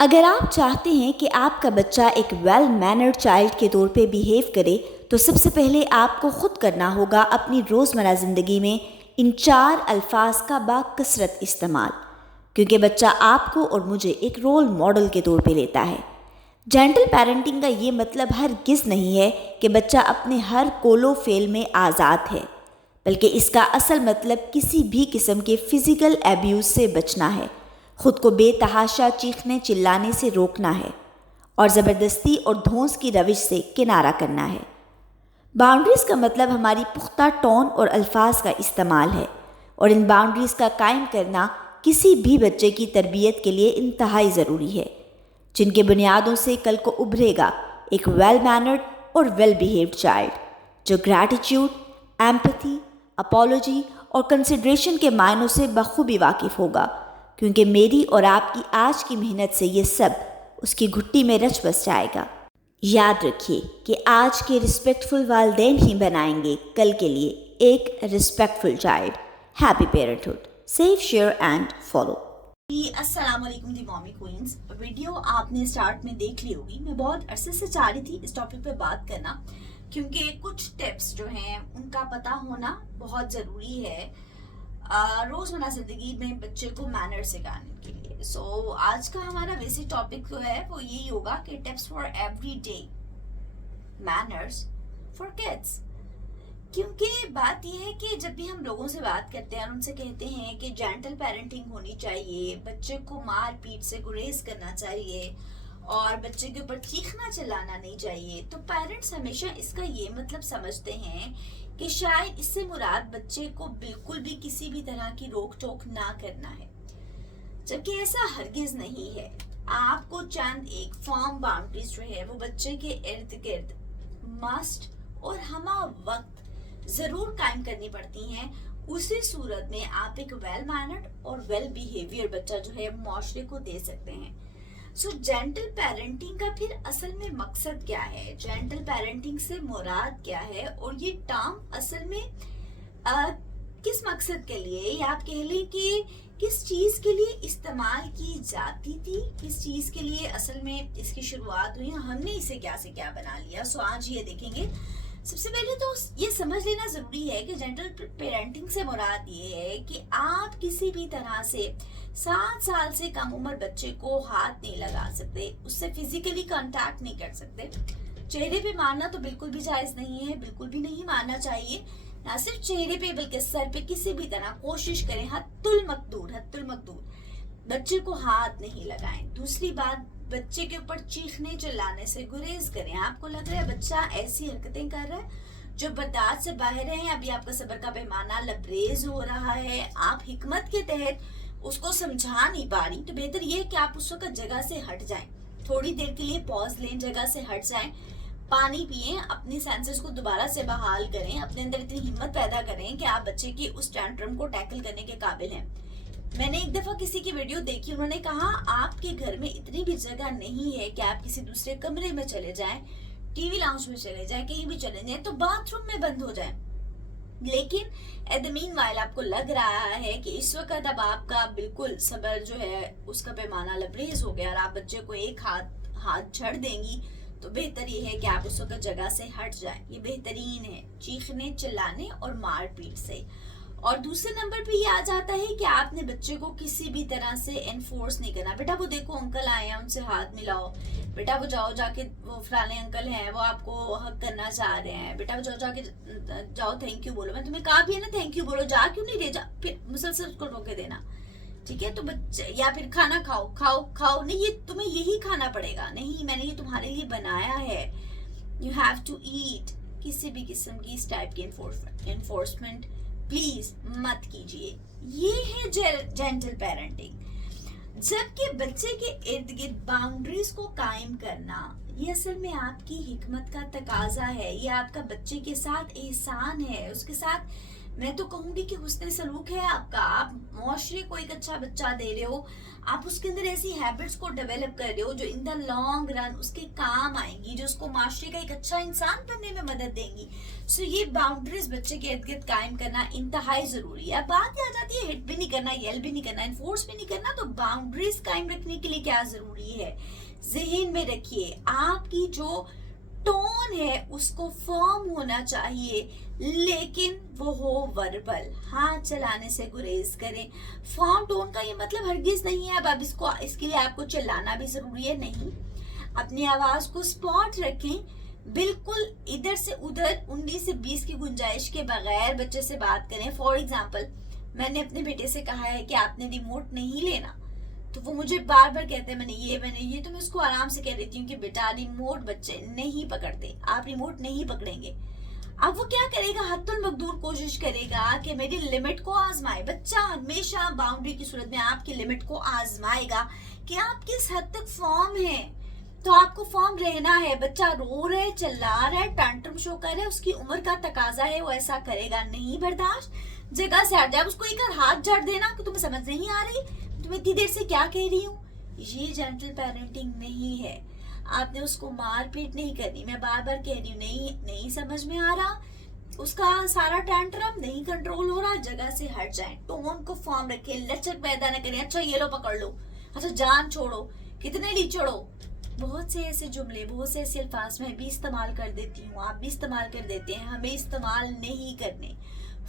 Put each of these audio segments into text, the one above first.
اگر آپ چاہتے ہیں کہ آپ کا بچہ ایک ویل مینرڈ چائلڈ کے طور پہ بیہیو کرے تو سب سے پہلے آپ کو خود کرنا ہوگا اپنی روزمرہ زندگی میں ان 4 الفاظ کا باکثرت استعمال، کیونکہ بچہ آپ کو اور مجھے ایک رول ماڈل کے طور پہ لیتا ہے۔ جینٹل پیرنٹنگ کا یہ مطلب ہرگز نہیں ہے کہ بچہ اپنے ہر قول و فعل میں آزاد ہے، بلکہ اس کا اصل مطلب کسی بھی قسم کے فزیکل ایبیوز سے بچنا ہے، خود کو بے تحاشا چیخنے چلانے سے روکنا ہے اور زبردستی اور دھونس کی روش سے کنارہ کرنا ہے۔ باؤنڈریز کا مطلب ہماری پختہ ٹون اور الفاظ کا استعمال ہے، اور ان باؤنڈریز کا قائم کرنا کسی بھی بچے کی تربیت کے لیے انتہائی ضروری ہے، جن کے بنیادوں سے کل کو ابھرے گا ایک ویل مینرڈ اور ویل بیہیوڈ چائلڈ، جو گریٹیٹیوڈ، ایمپتھی، اپالوجی اور کنسیڈریشن کے معنوں سے بخوبی واقف ہوگا، کیونکہ میری اور آپ کی آج کی محنت سے یہ سب اس کی گھٹی میں رچ بس جائے گا۔ یاد رکھیے کہ آج کے رسپیکٹفل والدین ہی بنائیں گے کل کے لیے ایک respectful child. Happy parenthood. Save, share and follow. السلام علیکم دی مامی کوئنز۔ ویڈیو آپ نے سٹارٹ میں دیکھ لی ہوگی۔ میں بہت عرصے سے چاہ رہی تھی اس ٹاپک پہ بات کرنا، کیونکہ کچھ ٹپس جو ہیں ان کا پتہ ہونا بہت ضروری ہے روزمرہ زندگی میں بچے کو مینر سکھانے کے لیے۔ آج کا ہمارا بیسک ٹاپک جو ہے وہ یہی ہوگا کہ tips for every day manners for kids. کیونکہ بات یہ ہے کہ جب بھی ہم لوگوں سے بات کرتے ہیں اور ان سے کہتے ہیں کہ جینٹل پیرنٹنگ ہونی چاہیے، بچے کو مار پیٹ سے گریز کرنا چاہیے اور بچے کے اوپر چیخنا چلانا نہیں چاہیے، تو پیرنٹس ہمیشہ اس کا یہ مطلب سمجھتے ہیں کہ شاید اس سے مراد بچے کو بالکل بھی کسی بھی طرح کی روک ٹوک نہ کرنا ہے، جبکہ ایسا ہرگز نہیں ہے۔ آپ کو چند ایک فارم باؤنڈریز جو ہے وہ بچے کے ارد گرد مسٹ اور ہمہ وقت ضرور قائم کرنی پڑتی ہیں، اسی صورت میں آپ ایک ویل مینرڈ اور ویل بیہیویئر بچہ جو ہے معاشرے کو دے سکتے ہیں۔ جینٹل پیرنٹنگ کا پھر اصل میں مقصد کیا ہے، جینٹل پیرنٹنگ سے مراد کیا ہے، اور یہ ٹرم اصل میں کس مقصد کے لیے، یا آپ کہہ لیں کہ کس چیز کے لیے استعمال کی جاتی تھی، کس چیز کے لیے اصل میں اس کی شروعات ہوئی، ہم نے اسے کیا سے کیا بنا لیا۔ آج یہ دیکھیں گے۔ سب سے پہلے تو یہ سمجھ لینا ضروری ہے کہ جینٹل پیرنٹنگ سے مراد یہ ہے کہ آپ کسی بھی طرح سے 7 سال سے کم عمر بچے کو ہاتھ نہیں لگا سکتے، اس سے فزیکلی کانٹیکٹ نہیں کر سکتے۔ چہرے پہ مارنا تو بالکل بھی جائز نہیں ہے، بالکل بھی نہیں مارنا چاہیے، نہ صرف چہرے پہ بلکہ سر پہ کسی بھی طرح کوشش کریں حد المقدور بچے کو ہاتھ نہیں لگائیں۔ دوسری بات، بچے کے اوپر چیخنے چلانے سے گریز کریں۔ آپ کو لگ رہا ہے بچہ ایسی حرکتیں کر رہا ہے جو برداشت سے باہر ہیں، ابھی آپ کا صبر کا پیمانہ لبریز ہو رہا ہے، آپ حکمت کے تحت اس کو سمجھا نہیں پا رہی، تو بہتر یہ ہے کہ آپ اس وقت جگہ سے ہٹ جائیں، تھوڑی دیر کے لیے پاز لیں، جگہ سے ہٹ جائیں، پانی پئیں، اپنی سینسز کو دوبارہ سے بحال کریں، اپنے اندر اتنی ہمت پیدا کریں کہ آپ بچے کی اس ٹینٹرم کو ٹیکل کرنے کے قابل ہیں۔ میں نے ایک دفعہ کسی کی ویڈیو دیکھی، انہوں نے کہا آپ کے گھر میں اتنی بھی جگہ نہیں ہے کہ آپ کسی دوسرے کمرے میں چلے جائیں، ٹی وی لاؤنج میں چلے جائیں، کہیں بھی چلے جائیں تو باتھ روم میں بند ہو جائیں، لیکن ایٹ دی مین وائل آپ کو لگ رہا ہے کہ اس وقت اب آپ کا بالکل صبر جو ہے اس کا پیمانہ لبریز ہو گیا اور آپ بچے کو ایک ہاتھ چھڑ دیں گی، تو بہتر یہ ہے کہ آپ اس وقت جگہ سے ہٹ جائیں۔ یہ بہترین ہے چیخنے چلانے اور مار پیٹ سے۔ اور دوسرے نمبر پہ یہ آ جاتا ہے کہ آپ نے بچے کو کسی بھی طرح سے انفورس نہیں کرنا، بیٹا وہ دیکھو انکل آئے ہیں ان سے ہاتھ ملاؤ، بیٹا وہ جاؤ جا کے وہ فلانے انکل ہیں وہ آپ کو حق کرنا چاہ رہے ہیں، بیٹا وہ جاؤ جا کے جاؤ تھینک یو بولو، میں تمہیں کہا بھی ہے نا تھینک یو بولو، جا کیوں نہیں رہے، جا پھر مسلسل اس کو ٹوکے دینا، ٹھیک ہے؟ تو بچے یا پھر کھانا کھاؤ نہیں، یہ تمہیں یہی کھانا پڑے گا، نہیں میں نے یہ تمہارے لیے بنایا ہے، یو ہیو ٹو ایٹ۔ کسی بھی قسم کی اس ٹائپ کی انفورسمنٹ پلیز مت کیجیے۔ یہ ہے جینٹل پیرنٹنگ۔ جبکہ بچے کے ارد گرد باؤنڈریز کو قائم کرنا، یہ اصل میں آپ کی حکمت کا تقاضا ہے، یہ آپ کا بچے کے ساتھ احسان ہے، اس کے ساتھ मैं तो कहूंगी कि हुस्न सलूक है आपका, आप मुआशरे को एक अच्छा बच्चा दे रहे हो, आप उसके अंदर ऐसी हैबिट्स को डेवलप कर रहे हो जो इन द लॉन्ग रन उसके काम आएंगी, जो उसको माशरे का एक अच्छा इंसान बनने में मदद देंगी। सो ये बाउंड्रीज बच्चे के इर्द गिर्द कायम करना इंतहाई जरूरी है। अब बात आ जाती है हिट भी नहीं करना, येल भी नहीं करना, इन्फोर्स भी नहीं करना, तो बाउंड्रीज कायम रखने के लिए क्या जरूरी है, जहन में रखिए आपकी जो टोन है उसको फर्म होना चाहिए, लेकिन वो हो वर्बल, हाथ चलाने से गुरेज करें। फर्म टोन का ये मतलब हरगिज नहीं है अब इसके लिए आपको चिल्लाना भी जरूरी है, नहीं। अपनी आवाज को स्पॉट रखें, बिल्कुल इधर से उधर 19 से 20 की गुंजाइश के बगैर बच्चे से बात करें। फॉर एग्जाम्पल, मैंने अपने बेटे से कहा है कि आपने रिमोट नहीं लेना, तो वो मुझे बार बार कहते हैं मैंने ये, तो मैं उसको आराम से कह देती हूँ कि बेटा रिमोट बच्चे नहीं पकड़ते, आप रिमोट नहीं पकड़ेंगे। अब वो क्या करेगा, हत्तुल मकदूर कोशिश करेगा कि मेरी लिमिट को आजमाए। बच्चा हमेशा बाउंड्री की सूरत में आपकी लिमिट को आजमाएगा कि आप किस हद तक फॉर्म है, तो आपको फॉर्म रहना है। बच्चा रो रहा है, चिल्ला रहा है, टैंट्रम शो कर रहा है, उसकी उम्र का तकाजा है, वो ऐसा करेगा, नहीं बर्दाश्त, जगह से हट जाए। उसको एक हाथ झड़ देना कि तुम्हें समझ नहीं आ रही, तुम्हें इतनी देर से क्या कह रही हूँ, ये जेंटल पेरेंटिंग नहीं है। आपने उसको मार पीट नहीं करनी, मैं बार बार कह रही हूँ, नहीं समझ में आ रहा, उसका सारा टैंट्रम नहीं कंट्रोल हो रहा, जगह से हट जाए, टोन को फॉर्म रखे, लचक पैदा न करें। अच्छा ये लो पकड़ लो, अच्छा जान छोड़ो, कितने ली छोड़ो। बहुत से ऐसे जुमले, बहुत से ऐसे अल्फाज मैं भी इस्तेमाल कर देती हूँ, आप भी इस्तेमाल कर देते हैं, हमें इस्तेमाल नहीं करने।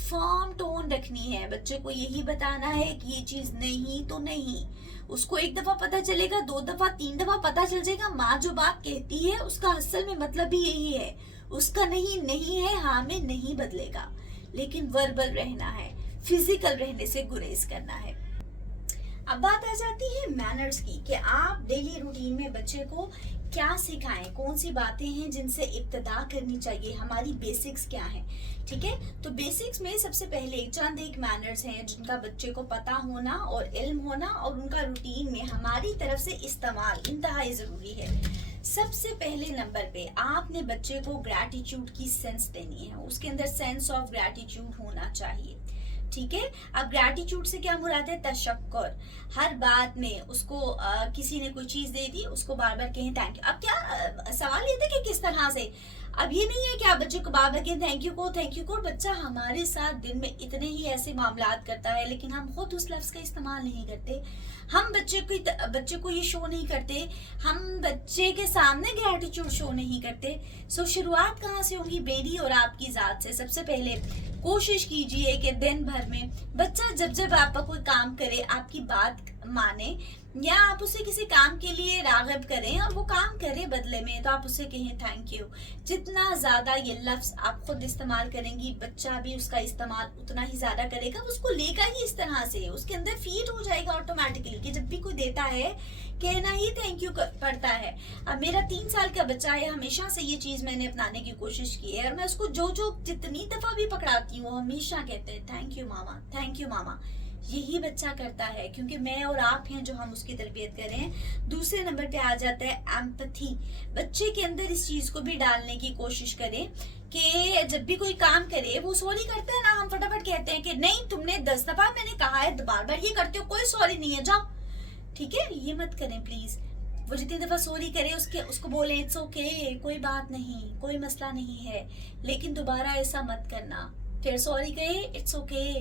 फॉर्म टोन रखनी है, बच्चे को यही बताना है कि ये चीज नहीं तो नहीं। उसको एक दफा पता चलेगा, 2 दफा 3 दफा पता चल जाएगा, माँ जो बात कहती है उसका असल में मतलब भी यही है, उसका नहीं है, हाँ में नहीं बदलेगा। लेकिन वर्बल रहना है, फिजिकल रहने से गुरेज करना है। अब बात आ जाती है मैनर्स की कि आप डेली रूटीन में बच्चे को क्या सिखाएं, कौन सी बातें हैं जिनसे इब्तिदा करनी चाहिए, हमारी बेसिक्स क्या हैं। ठीक है, तो बेसिक्स में सबसे पहले चंद एक मैनर्स हैं जिनका बच्चे को पता होना और इल्म होना और उनका रूटीन में हमारी तरफ से इस्तेमाल इंतहाई जरूरी है। सबसे पहले नंबर पे आपने बच्चे को ग्रैटिट्यूड की सेंस देनी है, उसके अंदर सेंस ऑफ ग्रैटिट्यूड होना चाहिए। ठीक है, अब ग्रैटिट्यूड से क्या मुराद है, तशक्कुर। हर बात में उसको किसी ने कोई चीज दे दी, उसको बार बार कहें थैंक यू। अब क्या सवाल ये था कि किस तरह से, अब ये नहीं है कि आप बच्चे को बार बार कहें थैंक यू को। बच्चा हमारे साथ दिन में इतने ही ऐसे मामलात करता है, लेकिन हम खुद उस लफ्ज का इस्तेमाल नहीं करते, हम बच्चे को ये शो नहीं करते, हम बच्चे के सामने ग्रैटिट्यूड शो नहीं करते। सो शुरुआत कहाँ से होगी, मेरी और आपकी जात से। सबसे पहले कोशिश कीजिए कि दिन भर में बच्चा जब आपका कोई काम करे, आपकी बात माने, या आप उसे किसी काम के लिए राग़िब करें और वो काम करे बदले में, तो आप उसे कहें थैंक यू। जितना ज्यादा ये लफ्ज आप खुद इस्तेमाल करेंगी, बच्चा भी उसका इस्तेमाल उतना ही ज्यादा करेगा, उसको लेगा ही इस तरह से, उसके अंदर फीड हो जाएगा ऑटोमेटिकली कि जब भी कोई देता है कहना ही थैंक यू पड़ता है। अब मेरा 3 साल का बच्चा है, हमेशा से ये चीज मैंने अपनाने की कोशिश की है, और मैं उसको जो जितनी दफा भी पकड़ाती हूँ हमेशा कहते हैं थैंक यू मामा, थैंक यू मामा। यही बच्चा करता है क्योंकि मैं और आप हैं जो हम उसकी तरबियत करें। दूसरे नंबर पे आ जाता है एम्पैथी। बच्चे के अंदर इस चीज को भी डालने की कोशिश करें कि जब भी कोई काम करे, वो सॉरी करता है ना, हम फटाफट कहते हैं कि नहीं तुमने 10 दफा मैंने कहा है, बार बार ये करते हो, कोई सॉरी नहीं है, जाओ। ठीक है, ये मत करें प्लीज। वो जितनी दफा सॉरी करे उसको बोले इट्स ओके, कोई बात नहीं, कोई मसला नहीं है, लेकिन दोबारा ऐसा मत करना। फिर सॉरी कहे इट्स ओके,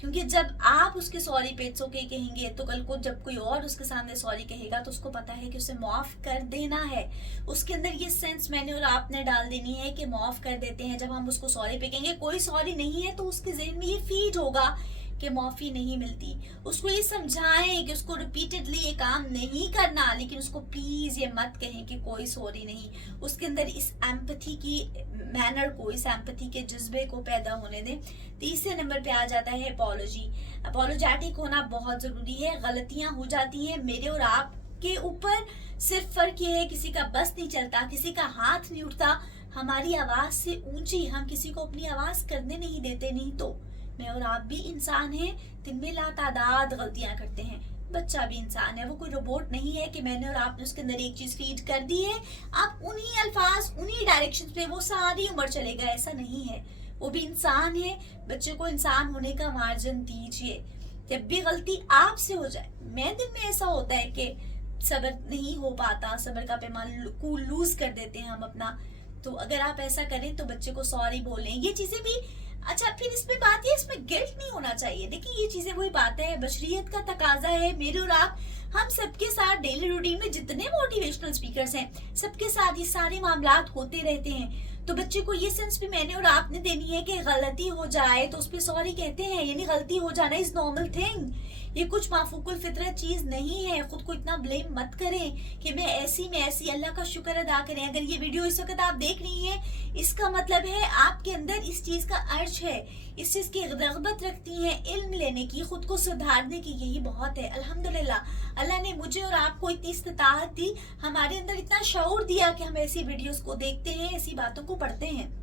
क्योंकि जब आप उसके सॉरी पे इट्स ओके कहेंगे तो कल को जब कोई और उसके सामने सॉरी कहेगा तो उसको पता है कि उसे माफ कर देना है। उसके अंदर ये सेंस मैंने और आपने डाल देनी है कि माफ कर देते हैं। जब हम उसको सॉरी पे कहेंगे कोई सॉरी नहीं है, तो उसके ज़हन में ये फीड होगा कि माफी नहीं मिलती। उसको ये समझाएं कि उसको रिपीटेडली ये काम नहीं करना, लेकिन उसको प्लीज ये मत कहें कि कोई सॉरी नहीं। उसके अंदर इस एम्पैथी की मैनर को, इस एम्पैथी के जज्बे को पैदा होने दें। तीसरे नंबर पे आ जाता है अपॉलॉजी। अपॉलोजेटिक होना बहुत जरूरी है। गलतियां हो जाती हैं मेरे और आपके ऊपर, सिर्फ फर्क ये है किसी का बस नहीं चलता, किसी का हाथ नहीं उठता हमारी आवाज से ऊंची, हम किसी को अपनी आवाज करने नहीं देते। नहीं तो मैं और आप भी इंसान हैं, दिन में लातादाद गलतियां करते हैं। बच्चा भी इंसान है, वो कोई रोबोट नहीं है कि मैंने और आपने उसके अंदर एक चीज फीड कर दी है, आप उन्हीं अल्फाज उन्हीं डायरेक्शंस पे वो सारी उम्र चलेगा, ऐसा नहीं है। वो भी इंसान है, बच्चे को इंसान होने का मार्जिन दीजिए। जब भी गलती आपसे हो जाए, मैं दिन में ऐसा होता है कि सब्र नहीं हो पाता, सब्र का पैमाना को लूज कर देते हैं हम अपना, तो अगर आप ऐसा करें तो बच्चे को सॉरी बोलें, ये चीजें भी। अच्छा, फिर इसमें बात ये, इसमें गिल्ट नहीं होना चाहिए। देखिए ये चीजें वही बातें हैं, बशरियत का तकाजा है, मेरे और आप, हम सबके साथ डेली रूटीन में जितने मोटिवेशनल स्पीकर्स हैं सबके साथ ये सारे मामलात होते रहते हैं। तो बच्चे को ये सेंस भी मैंने और आपने देनी है कि गलती हो जाए तो उस पर सॉरी कहते हैं, यानी गलती हो जाना इज नॉर्मल थिंग, ये कुछ माफूकुल फितरत चीज नहीं है। खुद को इतना ब्लेम मत करें कि मैं ऐसी, अल्लाह का शुक्र अदा करें। अगर ये वीडियो इस वक्त आप देख रही हैं, इसका मतलब है आपके अंदर इस चीज का अर्ज है, इस चीज की रगबत रखती हैं, इल्म लेने की, खुद को सुधारने की, यही बहुत है। अल्हम्दुलिल्लाह अल्लाह ने मुझे और आपको इतनी इस्तिताअत दी, हमारे अंदर इतना शऊर दिया कि हम ऐसी वीडियोस को देखते हैं, ऐसी बातों को पढ़ते हैं।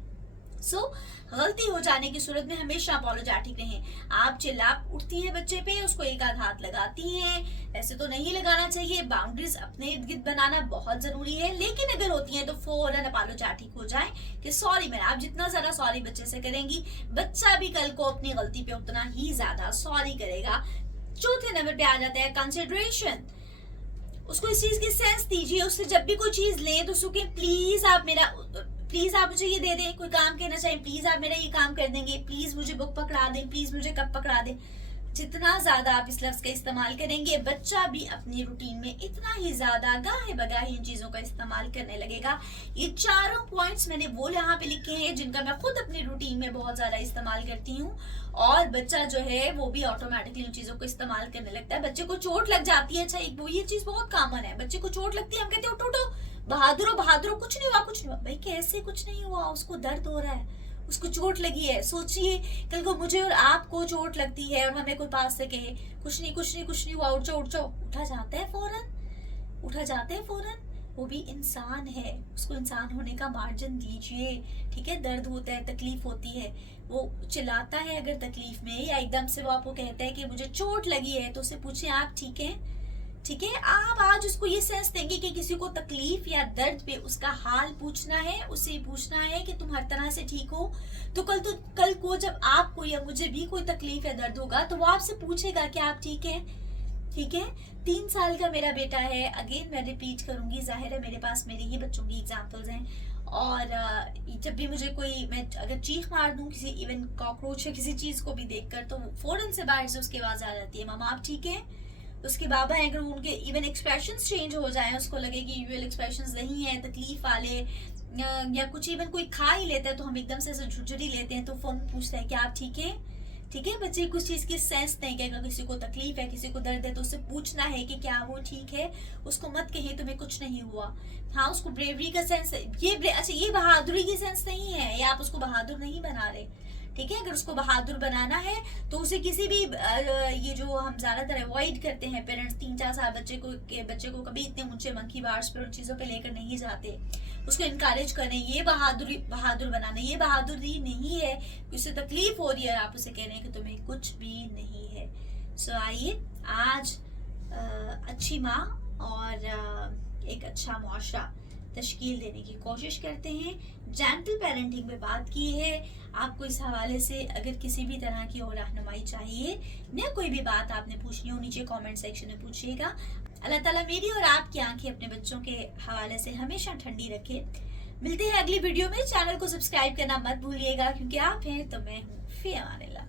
गलती हो जाने की सूरत में हमेशा अपोलोजेटिक रहें। आप चिल्ला उठती है बच्चे पे, उसको एक आध हाथ लगाती हैं, ऐसे तो नहीं लगाना चाहिए। बाउंड्रीज अपने इर्द गिर्द बनाना बहुत जरूरी है, लेकिन अगर होती है तो फौरन अपोलोजेटिक हो जाए कि सॉरी मैंने। आप जितना ज्यादा सॉरी बच्चे से करेंगी, बच्चा भी कल को अपनी गलती पे उतना ही ज्यादा सॉरी करेगा। चौथे नंबर पे आ जाता है कंसिडरेशन। उसको इस चीज की सेंस दीजिए, उससे जब भी कोई चीज ले तो उसको प्लीज आप मुझे ये दे दें, कोई काम कहना चाहिए, प्लीज आप मेरा ये काम कर देंगे, प्लीज मुझे बुक पकड़ा दें, प्लीज मुझे कप पकड़ा दें। जितना ज्यादा आप इस लफ्ज का इस्तेमाल करेंगे, बच्चा भी अपनी रूटीन में इतना ही ज्यादा गाहे बगाहे इन चीजों का इस्तेमाल करने लगेगा। ये चारों पॉइंट्स मैंने वो यहाँ पे लिखे हैं जिनका मैं खुद अपनी रूटीन में बहुत ज्यादा इस्तेमाल करती हूँ, और बच्चा जो है वो भी ऑटोमेटिकली उन चीजों को इस्तेमाल करने लगता है। बच्चे को चोट लग जाती है, अच्छा एक वो ये चीज बहुत कॉमन है, बच्चे को चोट लगती है, हम कहते हैं उठो बहादुरो, कुछ नहीं हुआ। भाई कैसे कुछ नहीं हुआ, उसको दर्द हो रहा है, उसको चोट लगी है। सोचिए कल को मुझे और आपको चोट लगती है और हमें कोई पास से कहे कुछ नहीं हुआ, उठ जाओ, उठा जाता है फौरन। वो भी इंसान है, उसको इंसान होने का मार्जिन दीजिए, ठीक है। दर्द होता है, तकलीफ होती है, वो चिल्लाता है अगर तकलीफ में, या एकदम से वो आपको कहता है कि मुझे चोट लगी है, तो उससे पूछे आप ठीक है। आप आज उसको ये सेंस देंगे कि किसी को तकलीफ या दर्द पे उसका हाल पूछना है, उसे पूछना है कि तुम हर तरह से ठीक हो, तो कल को जब आपको या मुझे भी कोई तकलीफ या दर्द होगा तो वो आपसे पूछेगा कि आप ठीक है। 3 साल का मेरा बेटा है, अगेन मैं रिपीट करूंगी, जाहिर है मेरे पास मेरे ही बच्चों की एग्जांपल्स हैं, और जब भी मुझे मैं अगर चीख मार दूं किसी, इवन कॉकरोच या किसी चीज को भी देखकर, तो फौरन से बाहर से उसकी आवाज आ जाती है, मामा आप ठीक है। उसके बाबा हैं, अगर उनके इवन एक्सप्रेशंस चेंज हो जाएं, उसको लगे कि यूजुअल एक्सप्रेशंस नहीं है, तकलीफ वाले, या कुछ इवन कोई खा ही लेता है तो हम एकदम से झुरझुरी लेते हैं, तो फोन पूछता है कि आप ठीक है। बच्चे कुछ चीज की सेंस नहीं कि अगर किसी को तकलीफ है, किसी को दर्द है, तो उससे पूछना है कि क्या वो ठीक है। उसको मत कहे तुम्हें कुछ नहीं हुआ। हाँ, उसको ब्रेवरी का सेंस, ये बहादुरी की सेंस नहीं है, या आप उसको बहादुर नहीं बना रहे, ठीक है। अगर उसको बहादुर बनाना है तो उसे किसी भी ये जो हम ज्यादातर अवॉइड करते हैं पेरेंट्स, 3-4 साल बच्चे को कभी इतने ऊंचे मंकी बार्स पर उन चीजों पे लेकर नहीं जाते, उसको इनकरेज करें, ये बहादुर बनाना, ये बहादुरी नहीं है कि उसे तकलीफ हो रही है आप उसे कह रहे हैं कि तुम्हें कुछ भी नहीं है। सो आइए आज अच्छी माँ और एक अच्छा मुआशरा तश्कील देने की कोशिश करते हैं। जेंटल पेरेंटिंग पे बात की है। आपको इस हवाले से अगर किसी भी तरह की और रहनुमाई चाहिए या कोई भी बात आपने पूछनी हो, नीचे कमेंट सेक्शन में पूछिएगा। अल्लाह ताला मेरी और आपकी आंखें अपने बच्चों के हवाले से हमेशा ठंडी रखे। मिलते हैं अगली वीडियो में। चैनल को सब्सक्राइब करना मत भूलिएगा, क्योंकि आप हैं तो मैं हूँ। फी अमानिल्लाह।